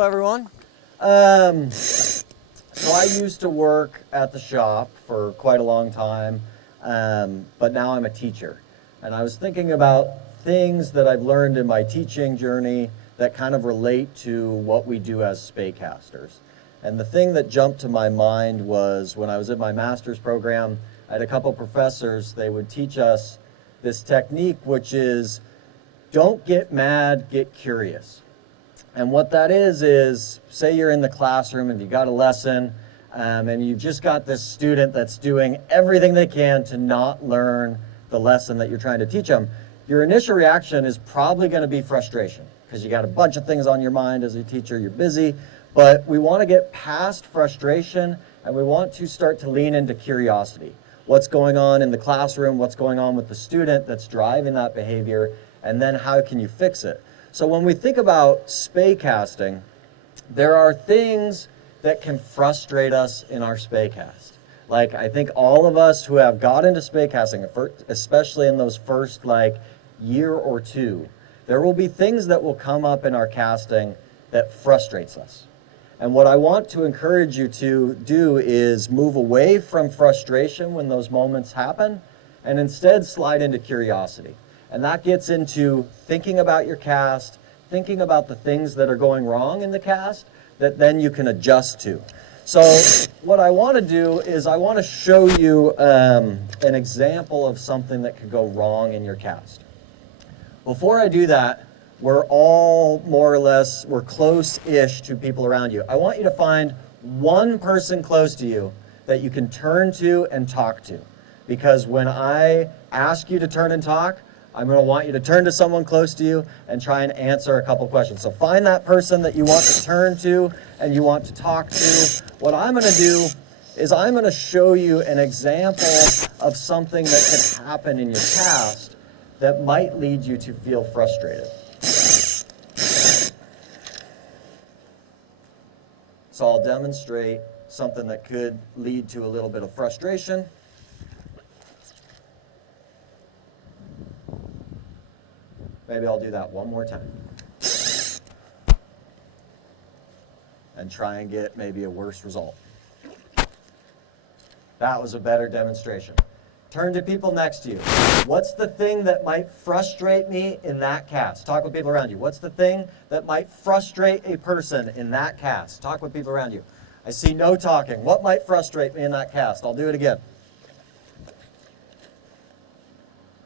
Hello, everyone. So I used to work at the shop for quite a long time, but now I'm a teacher. And I was thinking about things that I've learned in my teaching journey that kind of relate to what we do as spaycasters. And the thing that jumped to my mind was when I was in my master's program, I had a couple professors, they would teach us this technique, which is don't get mad, get curious. And what that is say you're in the classroom and you got a lesson, and you've just got this student that's doing everything they can to not learn the lesson that you're trying to teach them. Your initial reaction is probably going to be frustration because you got a bunch of things on your mind as a teacher, you're busy. But we want to get past frustration and we want to start to lean into curiosity. What's going on in the classroom, what's going on with the student that's driving that behavior, and then how can you fix it? So when we think about spaycasting, there are things that can frustrate us in our spaycast. Like I think all of us who have got into spaycasting, especially in those first year or two, there will be things that will come up in our casting that frustrates us. And what I want to encourage you to do is move away from frustration when those moments happen and instead slide into curiosity. And that gets into thinking about your cast, thinking about the things that are going wrong in the cast that then you can adjust to. So what I want to do is I want to show you an example of something that could go wrong in your cast. Before I do that, we're all more or less, we're close-ish to people around you. I want you to find one person close to you that you can turn to and talk to. Because when I ask you to turn and talk, I'm going to want you to turn to someone close to you and try and answer a couple questions. So find that person that you want to turn to and you want to talk to. What I'm going to do is I'm going to show you an example of something that could happen in your cast that might lead you to feel frustrated. So I'll demonstrate something that could lead to a little bit of frustration. Maybe I'll do that one more time. And try and get maybe a worse result. That was a better demonstration. Turn to people next to you. What's the thing that might frustrate me in that cast? Talk with people around you. What's the thing that might frustrate a person in that cast? Talk with people around you. I see no talking. What might frustrate me in that cast? I'll do it again.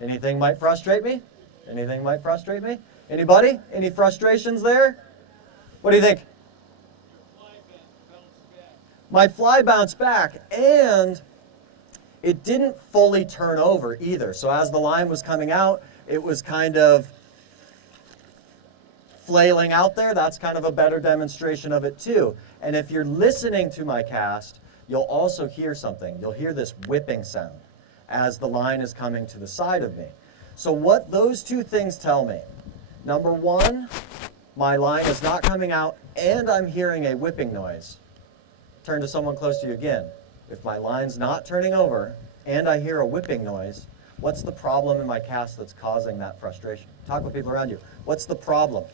Anything might frustrate me? Anything might frustrate me? Anybody? Any frustrations there? What do you think? My fly bounced back, and it didn't fully turn over either. So as the line was coming out, it was kind of flailing out there. That's kind of a better demonstration of it too. And if you're listening to my cast, you'll also hear something. You'll hear this whipping sound as the line is coming to the side of me. So what those two things tell me, number one, my line is not coming out and I'm hearing a whipping noise. Turn to someone close to you again. If my line's not turning over and I hear a whipping noise, what's the problem in my cast that's causing that frustration? Talk with people around you. What's the problem?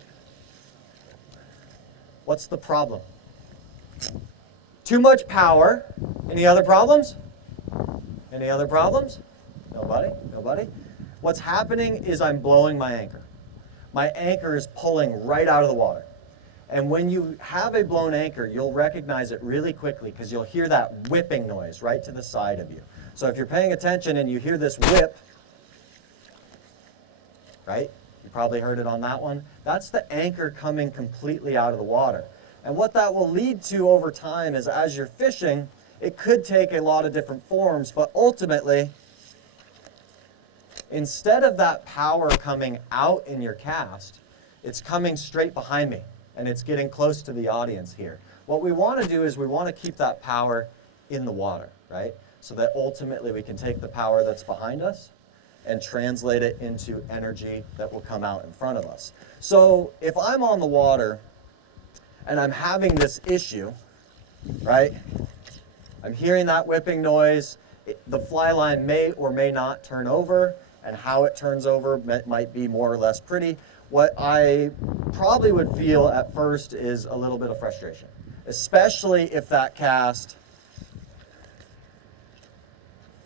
What's the problem? Too much power. Any other problems? Any other problems? Nobody? Nobody? What's happening is I'm blowing my anchor. My anchor is pulling right out of the water. And when you have a blown anchor, you'll recognize it really quickly because you'll hear that whipping noise right to the side of you. So if you're paying attention and you hear this whip, right? You probably heard it on that one. That's the anchor coming completely out of the water. And what that will lead to over time is as you're fishing, it could take a lot of different forms, but ultimately, instead of that power coming out in your cast, it's coming straight behind me. And it's getting close to the audience here. What we want to do is we want to keep that power in the water, right? So that ultimately we can take the power that's behind us and translate it into energy that will come out in front of us. So if I'm on the water and I'm having this issue, right? I'm hearing that whipping noise. The fly line may or may not turn over. and how it turns over might be more or less pretty. What I probably would feel at first is a little bit of frustration, especially if that cast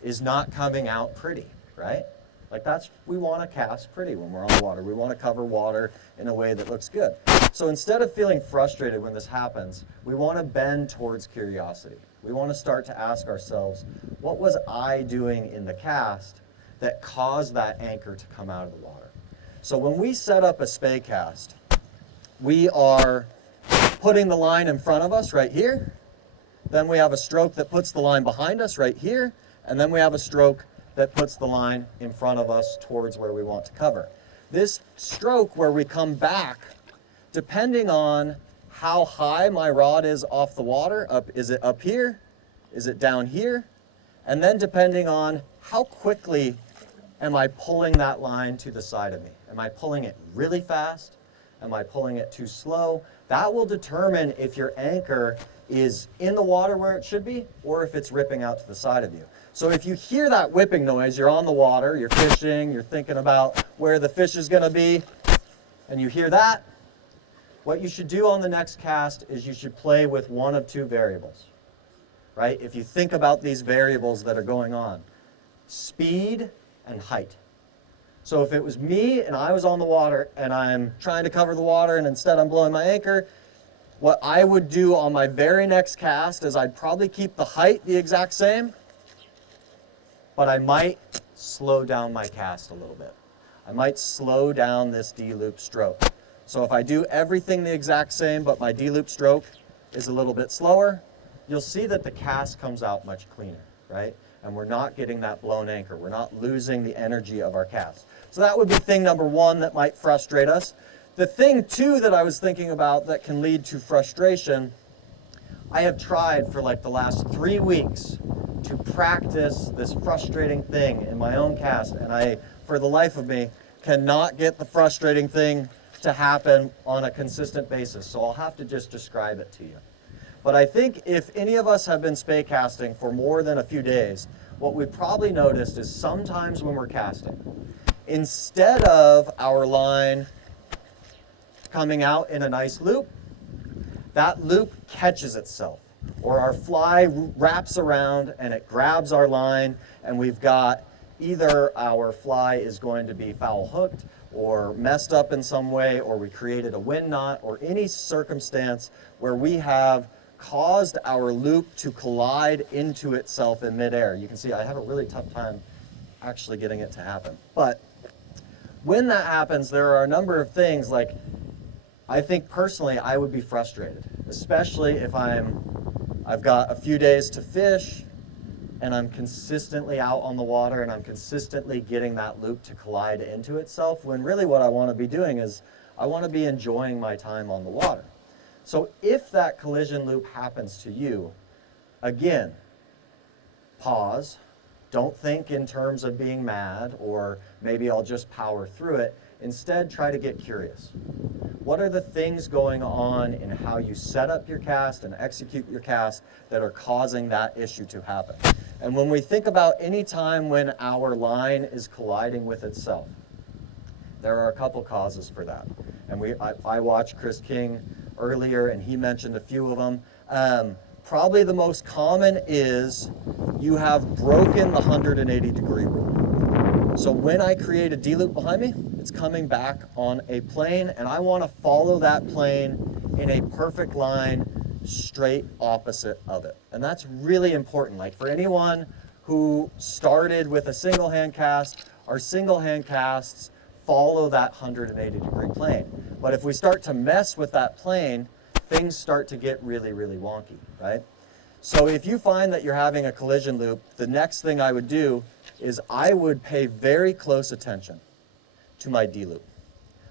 is not coming out pretty, right? Like we want to cast pretty when we're on the water. We want to cover water in a way that looks good. So instead of feeling frustrated when this happens, we want to bend towards curiosity. We want to start to ask ourselves, what was I doing in the cast that caused that anchor to come out of the water? So when we set up a spey cast, we are putting the line in front of us right here. Then we have a stroke that puts the line behind us right here. And then we have a stroke that puts the line in front of us towards where we want to cover. This stroke where we come back, depending on how high my rod is off the water, is it up here? Is it down here? And then depending on how quickly am I pulling that line to the side of me? Am I pulling it really fast? Am I pulling it too slow? That will determine if your anchor is in the water where it should be or if it's ripping out to the side of you. So if you hear that whipping noise, you're on the water, you're fishing, you're thinking about where the fish is going to be, and you hear that, what you should do on the next cast is you should play with one of two variables, right? If you think about these variables that are going on, speed and height. So if it was me and I was on the water and I'm trying to cover the water and instead I'm blowing my anchor, what I would do on my very next cast is I'd probably keep the height the exact same, but I might slow down my cast a little bit. I might slow down this D-loop stroke. So if I do everything the exact same, but my D-loop stroke is a little bit slower, you'll see that the cast comes out much cleaner, right? And we're not getting that blown anchor. We're not losing the energy of our cast. So that would be thing number one that might frustrate us. The thing two that I was thinking about that can lead to frustration, I have tried for like the last 3 weeks to practice this frustrating thing in my own cast, and I, for the life of me, cannot get the frustrating thing to happen on a consistent basis. So I'll have to just describe it to you. But I think if any of us have been spey casting for more than a few days, what we've probably noticed is sometimes when we're casting, instead of our line coming out in a nice loop, that loop catches itself, or our fly wraps around and it grabs our line, and we've got either our fly is going to be foul hooked or messed up in some way, or we created a wind knot, or any circumstance where we have caused our loop to collide into itself in midair. You can see I have a really tough time actually getting it to happen. But when that happens, there are a number of things, like I think personally I would be frustrated, especially if I've got a few days to fish and I'm consistently out on the water and I'm consistently getting that loop to collide into itself, when really what I want to be doing is I want to be enjoying my time on the water. So if that collision loop happens to you, again, pause. Don't think in terms of being mad or maybe I'll just power through it. Instead, try to get curious. What are the things going on in how you set up your cast and execute your cast that are causing that issue to happen? And when we think about any time when our line is colliding with itself, there are a couple causes for that. And I watched Chris King earlier and he mentioned a few of them. Probably the most common is you have broken the 180-degree rule. So when I create a D-loop behind me, it's coming back on a plane, and I want to follow that plane in a perfect line straight opposite of it. And that's really important. Like for anyone who started with a single hand cast, our single hand casts follow that 180-degree plane. But if we start to mess with that plane, things start to get really, really wonky, right? So if you find that you're having a collision loop, the next thing I would do is I would pay very close attention to my D-loop.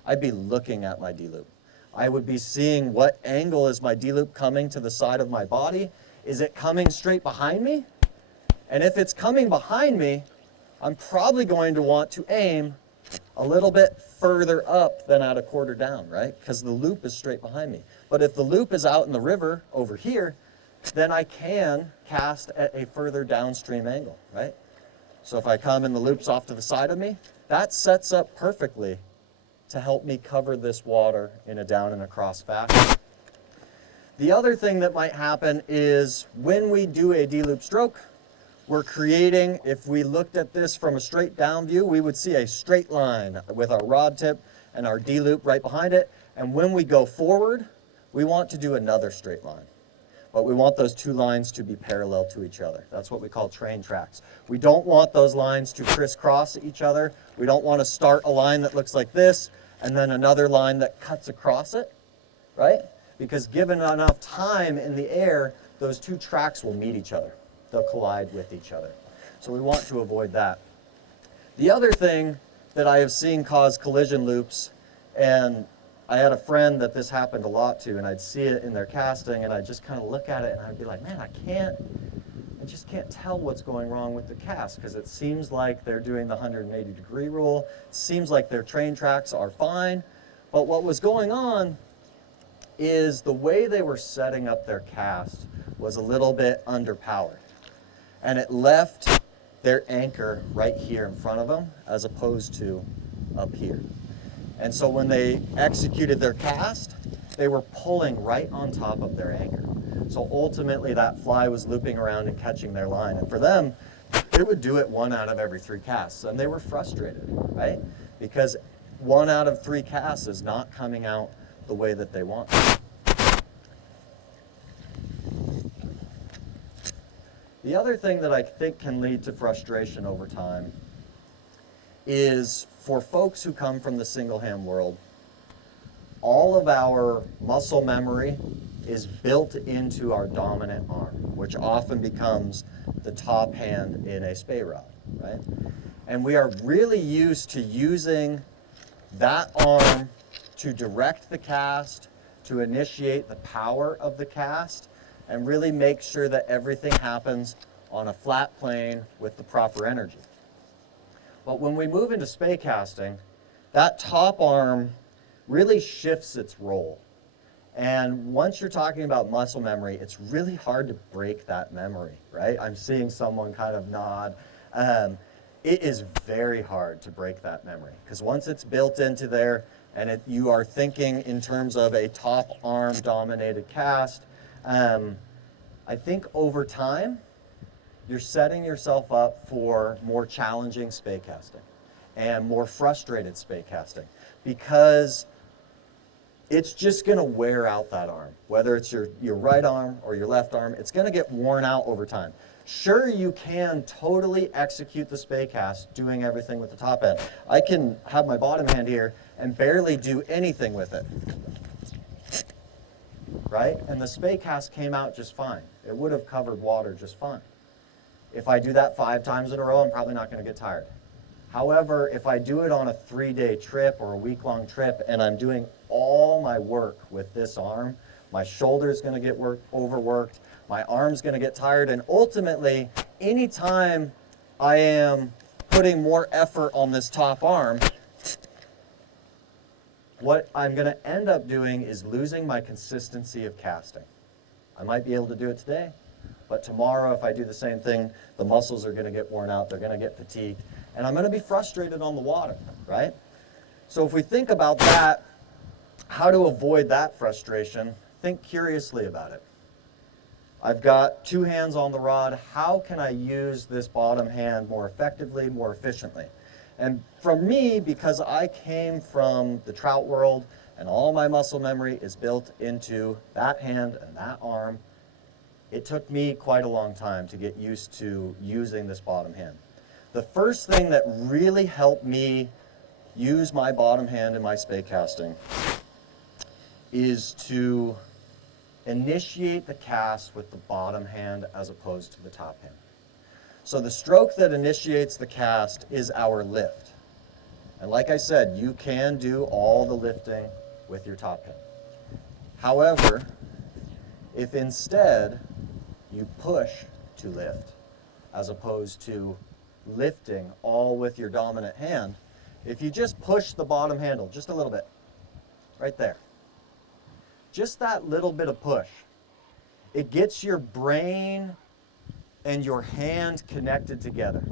I'd be looking at my D-loop. I would be seeing what angle is my D-loop coming to the side of my body. Is it coming straight behind me? And if it's coming behind me, I'm probably going to want to aim a little bit further up than at a quarter down, right? Because the loop is straight behind me. But if the loop is out in the river over here, then I can cast at a further downstream angle, right? So if I come and the loop's off to the side of me, That sets up perfectly to help me cover this water in a down and across fashion. The other thing that might happen is when we do a D-loop stroke, we're creating, if we looked at this from a straight down view, we would see a straight line with our rod tip and our D-loop right behind it. And when we go forward, we want to do another straight line. But we want those two lines to be parallel to each other. That's what we call train tracks. We don't want those lines to crisscross each other. We don't want to start a line that looks like this and then another line that cuts across it, right? Because given enough time in the air, those two tracks will meet each other. They'll collide with each other. So we want to avoid that. The other thing that I have seen cause collision loops, and I had a friend that this happened a lot to, and I'd see it in their casting, and I'd just kind of look at it, and I'd be like, man, I just can't tell what's going wrong with the cast, because it seems like they're doing the 180-degree rule. It seems like their train tracks are fine, but what was going on is the way they were setting up their cast was a little bit underpowered, and it left their anchor right here in front of them as opposed to up here. And so when they executed their cast, they were pulling right on top of their anchor. So ultimately that fly was looping around and catching their line. And for them, it would do it 1 out of every 3 casts. And they were frustrated, right? Because 1 out of 3 casts is not coming out the way that they want. The other thing that I think can lead to frustration over time is for folks who come from the single hand world, all of our muscle memory is built into our dominant arm, which often becomes the top hand in a spey rod, right? And we are really used to using that arm to direct the cast, to initiate the power of the cast, and really make sure that everything happens on a flat plane with the proper energy. But when we move into spey casting, that top arm really shifts its role. And once you're talking about muscle memory, it's really hard to break that memory, right? I'm seeing someone kind of nod. It is very hard to break that memory, because once it's built into there and you are thinking in terms of a top arm dominated cast, I think over time, you're setting yourself up for more challenging spey casting and more frustrated spey casting, because it's just going to wear out that arm. Whether it's your right arm or your left arm, it's going to get worn out over time. Sure, you can totally execute the spey cast doing everything with the top end. I can have my bottom hand here and barely do anything with it, right? And the spey cast came out just fine. It would have covered water just fine. If I do that 5 times in a row, I'm probably not going to get tired. However, if I do it on a 3-day trip or a week-long trip and I'm doing all my work with this arm, my shoulder's going to get overworked, my arm's going to get tired, and ultimately, anytime I am putting more effort on this top arm, what I'm going to end up doing is losing my consistency of casting. I might be able to do it today, but tomorrow if I do the same thing, the muscles are going to get worn out, they're going to get fatigued, and I'm going to be frustrated on the water, right? So if we think about that, how to avoid that frustration, think curiously about it. I've got 2 hands on the rod. How can I use this bottom hand more effectively, more efficiently? And for me, because I came from the trout world and all my muscle memory is built into that hand and that arm, it took me quite a long time to get used to using this bottom hand. The first thing that really helped me use my bottom hand in my spey casting is to initiate the cast with the bottom hand as opposed to the top hand. So the stroke that initiates the cast is our lift. And like I said, you can do all the lifting with your top hand. However, if instead you push to lift as opposed to lifting all with your dominant hand, if you just push the bottom handle just a little bit, right there, just that little bit of push, it gets your brain and your hand connected together.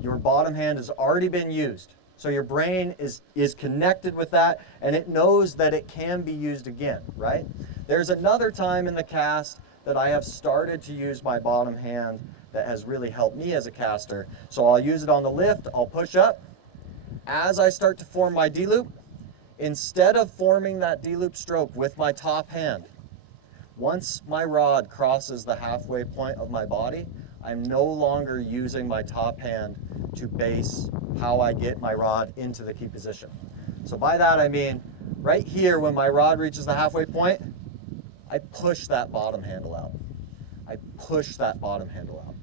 Your bottom hand has already been used. So your brain is connected with that, and it knows that it can be used again, right? There's another time in the cast that I have started to use my bottom hand that has really helped me as a caster. So I'll use it on the lift, I'll push up. As I start to form my D-loop, instead of forming that D-loop stroke with my top hand, once my rod crosses the halfway point of my body, I'm no longer using my top hand to base how I get my rod into the key position. So by that I mean, right here when my rod reaches the halfway point, I push that bottom handle out. I push that bottom handle out.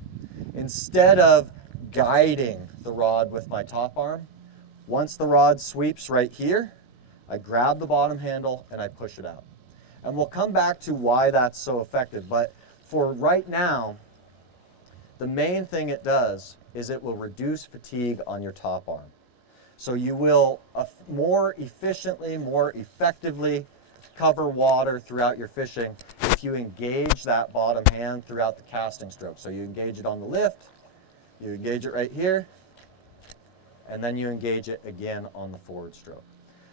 Instead of guiding the rod with my top arm, once the rod sweeps right here, I grab the bottom handle and I push it out. And we'll come back to why that's so effective, but for right now, the main thing it does is it will reduce fatigue on your top arm. So you will more efficiently, more effectively cover water throughout your fishing if you engage that bottom hand throughout the casting stroke. So you engage it on the lift, you engage it right here, and then you engage it again on the forward stroke.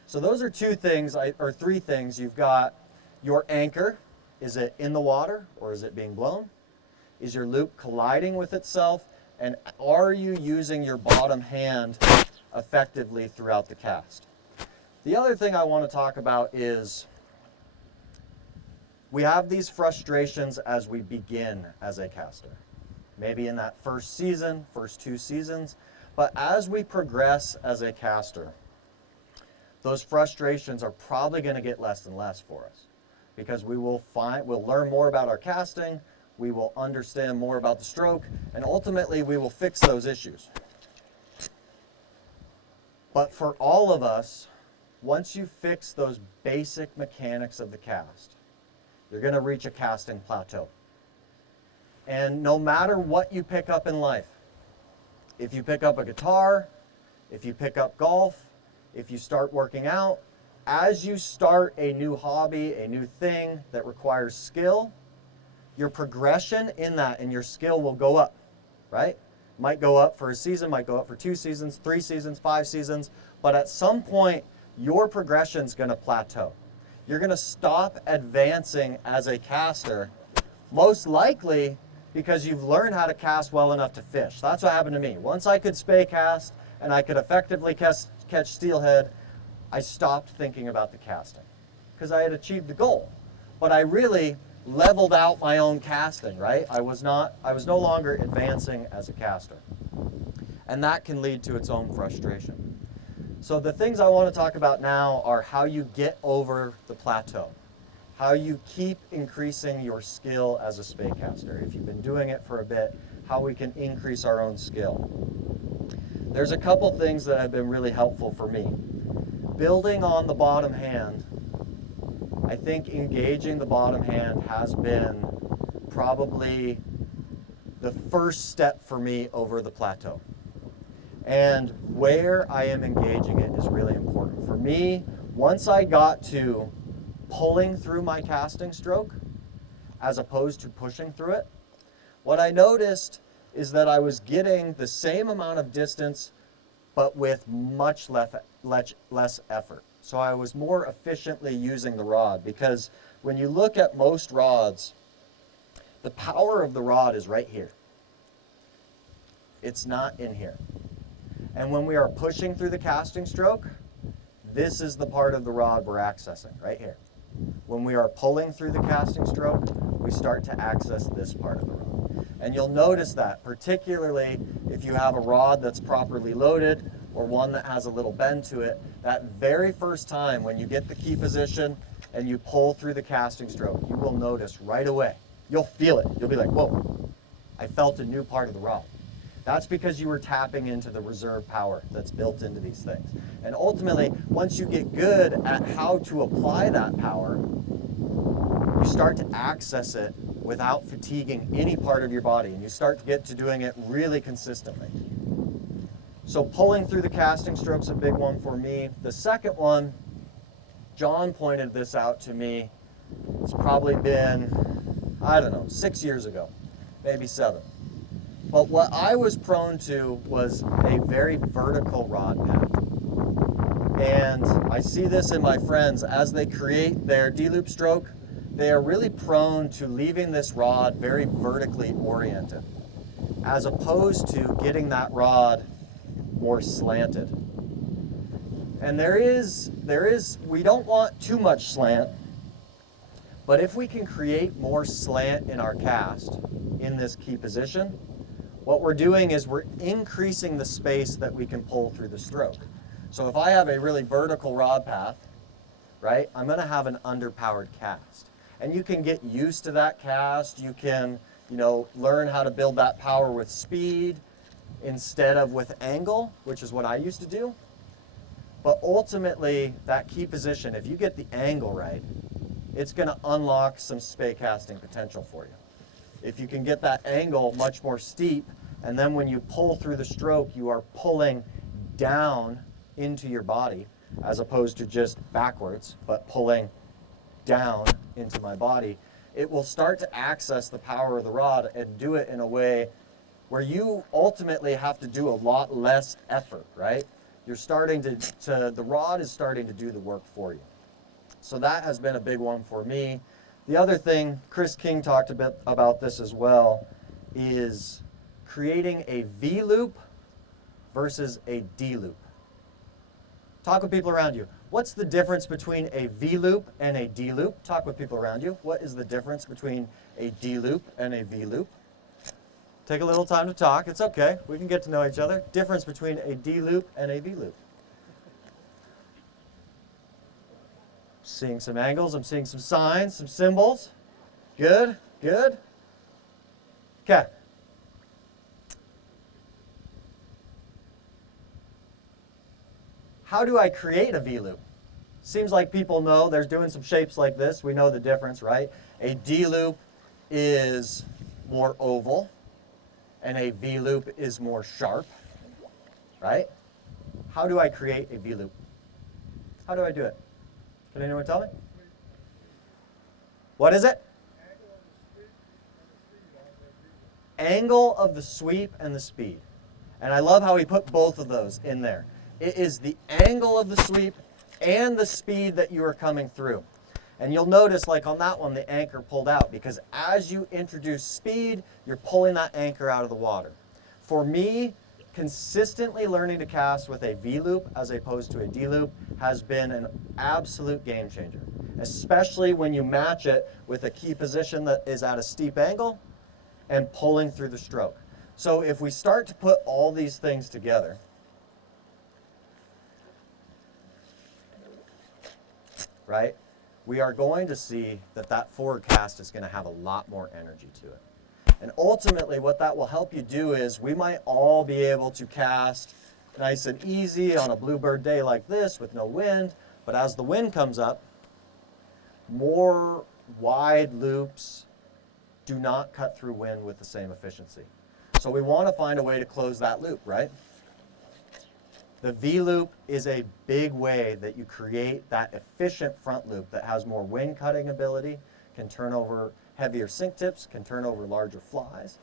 So those are two things, or three things. You've got your anchor. Is it in the water or is it being blown? Is your loop colliding with itself? And are you using your bottom hand effectively throughout the cast? The other thing I want to talk about is we have these frustrations as we begin as a caster. Maybe in that first season, first 2 seasons, but as we progress as a caster, those frustrations are probably going to get less and less for us because we'll learn more about our casting, we will understand more about the stroke, and ultimately we will fix those issues. But for all of us, once you fix those basic mechanics of the cast, you're going to reach a casting plateau. And no matter what you pick up in life, if you pick up a guitar, if you pick up golf, if you start working out, as you start a new hobby, a new thing that requires skill, your progression in that and your skill will go up, right? Might go up for a season, might go up for 2 seasons, 3 seasons, 5 seasons, but at some point, your progression's gonna plateau. You're gonna stop advancing as a caster, most likely because you've learned how to cast well enough to fish. That's what happened to me. Once I could spey cast and I could effectively catch steelhead, I stopped thinking about the casting because I had achieved the goal. But I really leveled out my own casting, right? I was no longer advancing as a caster. And that can lead to its own frustration. So the things I want to talk about now are how you get over the plateau, how you keep increasing your skill as a spey caster. If you've been doing it for a bit, how we can increase our own skill. There's a couple things that have been really helpful for me. Building on the bottom hand, I think engaging the bottom hand has been probably the first step for me over the plateau. And where I am engaging it is really important. For me, once I got to pulling through my casting stroke, as opposed to pushing through it, what I noticed is that I was getting the same amount of distance, but with much less effort. So I was more efficiently using the rod, because when you look at most rods, the power of the rod is right here. It's not in here. And when we are pushing through the casting stroke, this is the part of the rod we're accessing, right here. When we are pulling through the casting stroke, we start to access this part of the rod. And you'll notice that, particularly if you have a rod that's properly loaded or one that has a little bend to it, that very first time when you get the key position and you pull through the casting stroke, you will notice right away. You'll feel it. You'll be like, whoa, I felt a new part of the rod. That's because you were tapping into the reserve power that's built into these things. And ultimately, once you get good at how to apply that power, you start to access it without fatiguing any part of your body, and you start to get to doing it really consistently. So pulling through the casting stroke's a big one for me. The second one, John pointed this out to me. It's probably been, 6 years ago, maybe 7. But what I was prone to was a very vertical rod path. And I see this in my friends as they create their D-loop stroke. They are really prone to leaving this rod very vertically oriented, as opposed to getting that rod more slanted. And we don't want too much slant, but if we can create more slant in our cast in this key position, what we're doing is we're increasing the space that we can pull through the stroke. So if I have a really vertical rod path, right, I'm going to have an underpowered cast. And you can get used to that cast. You can, learn how to build that power with speed instead of with angle, which is what I used to do. But ultimately, that key position, if you get the angle right, it's going to unlock some spay casting potential for you. If you can get that angle much more steep, and then when you pull through the stroke, you are pulling down into your body as opposed to just backwards, but pulling down into my body, it will start to access the power of the rod and do it in a way where you ultimately have to do a lot less effort, right? You're starting the rod is starting to do the work for you. So that has been a big one for me. The other thing, Chris King talked a bit about this as well, is creating a V-loop versus a D-loop. Talk with people around you. What's the difference between a V-loop and a D-loop? Talk with people around you. What is the difference between a D-loop and a V-loop? Take a little time to talk. It's okay. We can get to know each other. Difference between a D-loop and a V-loop. Seeing some angles. I'm seeing some signs, some symbols. Good, good. Okay. How do I create a V-loop? Seems like people know there's doing some shapes like this. We know the difference, right? A D-loop is more oval, and a V-loop is more sharp, right? How do I create a V-loop? How do I do it? Can anyone tell me? What is it? Angle of the sweep and the speed. And I love how he put both of those in there. It is the angle of the sweep and the speed that you are coming through. And you'll notice, like on that one, the anchor pulled out, because as you introduce speed, you're pulling that anchor out of the water. For me, consistently learning to cast with a V-loop as opposed to a D-loop has been an absolute game changer, especially when you match it with a key position that is at a steep angle and pulling through the stroke. So if we start to put all these things together, right, we are going to see that that forward cast is going to have a lot more energy to it. And ultimately what that will help you do is we might all be able to cast nice and easy on a bluebird day like this with no wind, but as the wind comes up, more wide loops do not cut through wind with the same efficiency. So we want to find a way to close that loop, right? The V-loop is a big way that you create that efficient front loop that has more wind cutting ability, can turn over heavier sink tips, can turn over larger flies.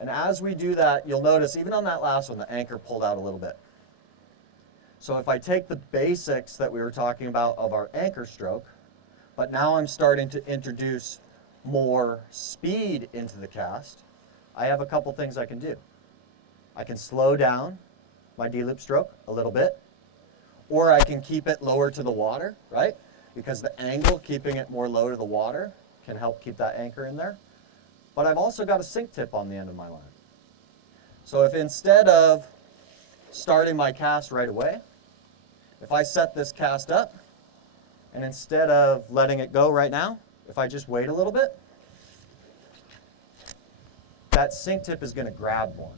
And as we do that, you'll notice even on that last one, the anchor pulled out a little bit. So if I take the basics that we were talking about of our anchor stroke, but now I'm starting to introduce more speed into the cast, I have a couple things I can do. I can slow down my D-loop stroke a little bit, or I can keep it lower to the water, right? Because the angle, keeping it more low to the water, can help keep that anchor in there. But I've also got a sink tip on the end of my line. So if instead of starting my cast right away, if I set this cast up, and instead of letting it go right now, if I just wait a little bit, that sink tip is going to grab more.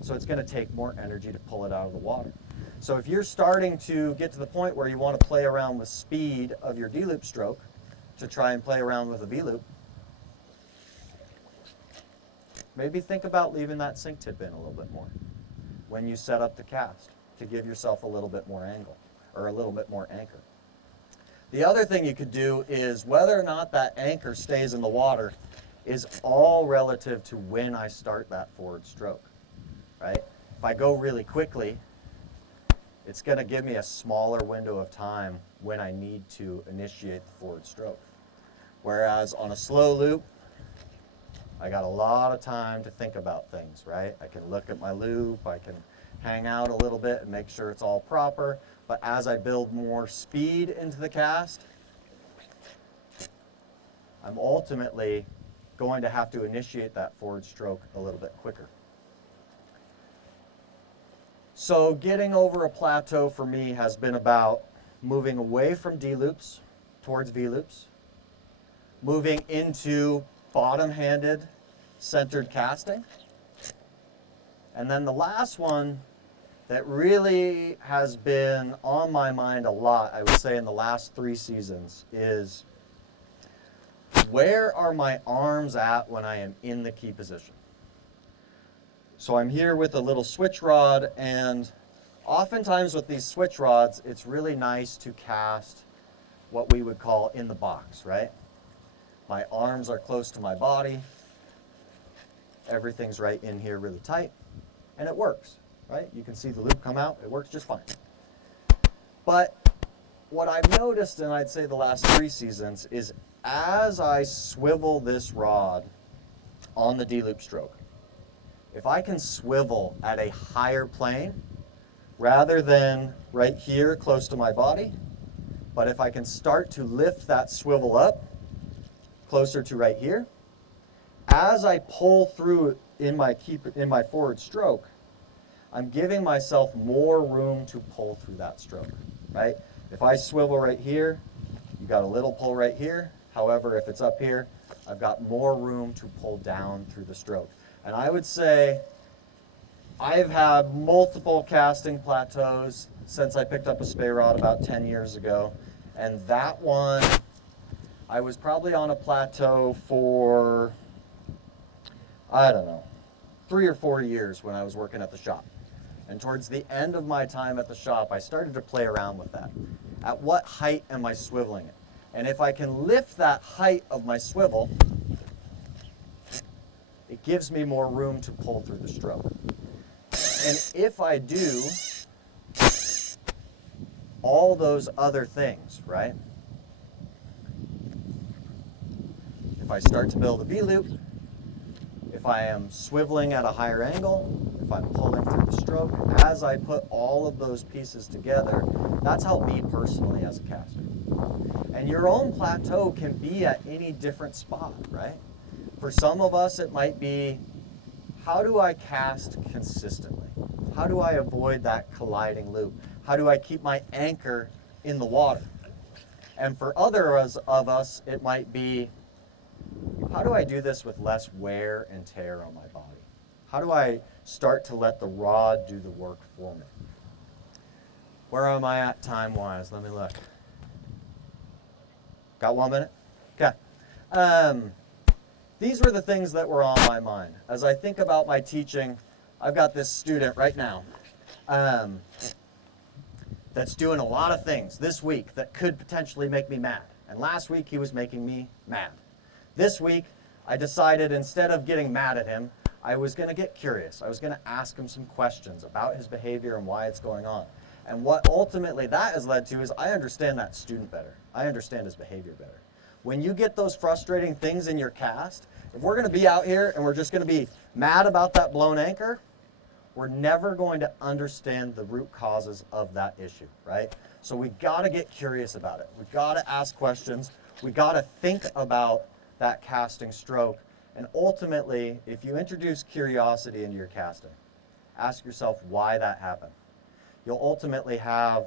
So it's going to take more energy to pull it out of the water. So if you're starting to get to the point where you want to play around with speed of your D-loop stroke to try and play around with a V-loop, maybe think about leaving that sink tip in a little bit more when you set up the cast to give yourself a little bit more angle or a little bit more anchor. The other thing you could do is whether or not that anchor stays in the water is all relative to when I start that forward stroke, right? If I go really quickly, it's going to give me a smaller window of time when I need to initiate the forward stroke. Whereas on a slow loop, I got a lot of time to think about things, right? I can look at my loop, I can hang out a little bit and make sure it's all proper. But as I build more speed into the cast, I'm ultimately going to have to initiate that forward stroke a little bit quicker. So getting over a plateau for me has been about moving away from D loops towards V loops, moving into bottom-handed centered casting. And then the last one that really has been on my mind a lot, I would say in the last 3 seasons, is where are my arms at when I am in the key position? So I'm here with a little switch rod, and oftentimes with these switch rods, it's really nice to cast what we would call in the box, right? My arms are close to my body. Everything's right in here really tight, and it works, right? You can see the loop come out. It works just fine. But what I've noticed, and I'd say the last 3 seasons, is as I swivel this rod on the D-loop stroke, if I can swivel at a higher plane rather than right here close to my body, but if I can start to lift that swivel up closer to right here, as I pull through in my forward stroke, I'm giving myself more room to pull through that stroke, right? If I swivel right here, you've got a little pull right here. However, if it's up here, I've got more room to pull down through the stroke. And I would say I've had multiple casting plateaus since I picked up a spey rod about 10 years ago. And that one, I was probably on a plateau for, I don't know, 3 or 4 years when I was working at the shop. And towards the end of my time at the shop, I started to play around with that. At what height am I swiveling it? And if I can lift that height of my swivel, it gives me more room to pull through the stroke. And if I do all those other things, right? If I start to build a V-loop, if I am swiveling at a higher angle, if I'm pulling through the stroke, as I put all of those pieces together, that's helped me personally as a caster. And your own plateau can be at any different spot, right? For some of us, it might be, how do I cast consistently? How do I avoid that colliding loop? How do I keep my anchor in the water? And for others of us, it might be, how do I do this with less wear and tear on my body? How do I start to let the rod do the work for me? Where am I at time-wise? Let me look. Got 1 minute? Okay. These were the things that were on my mind. As I think about my teaching, I've got this student right now that's doing a lot of things this week that could potentially make me mad. And last week he was making me mad. This week I decided instead of getting mad at him, I was going to get curious. I was going to ask him some questions about his behavior and why it's going on. And what ultimately that has led to is I understand that student better. I understand his behavior better. When you get those frustrating things in your cast, if we're going to be out here and we're just going to be mad about that blown anchor, we're never going to understand the root causes of that issue, right? So we got to get curious about it. We got to ask questions. We got to think about that casting stroke. And ultimately, if you introduce curiosity into your casting, ask yourself why that happened. You'll ultimately have,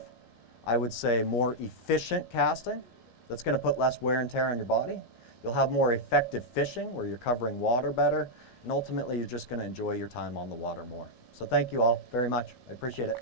I would say, more efficient casting that's going to put less wear and tear on your body. You'll have more effective fishing where you're covering water better. And ultimately, you're just going to enjoy your time on the water more. So thank you all very much. I appreciate it.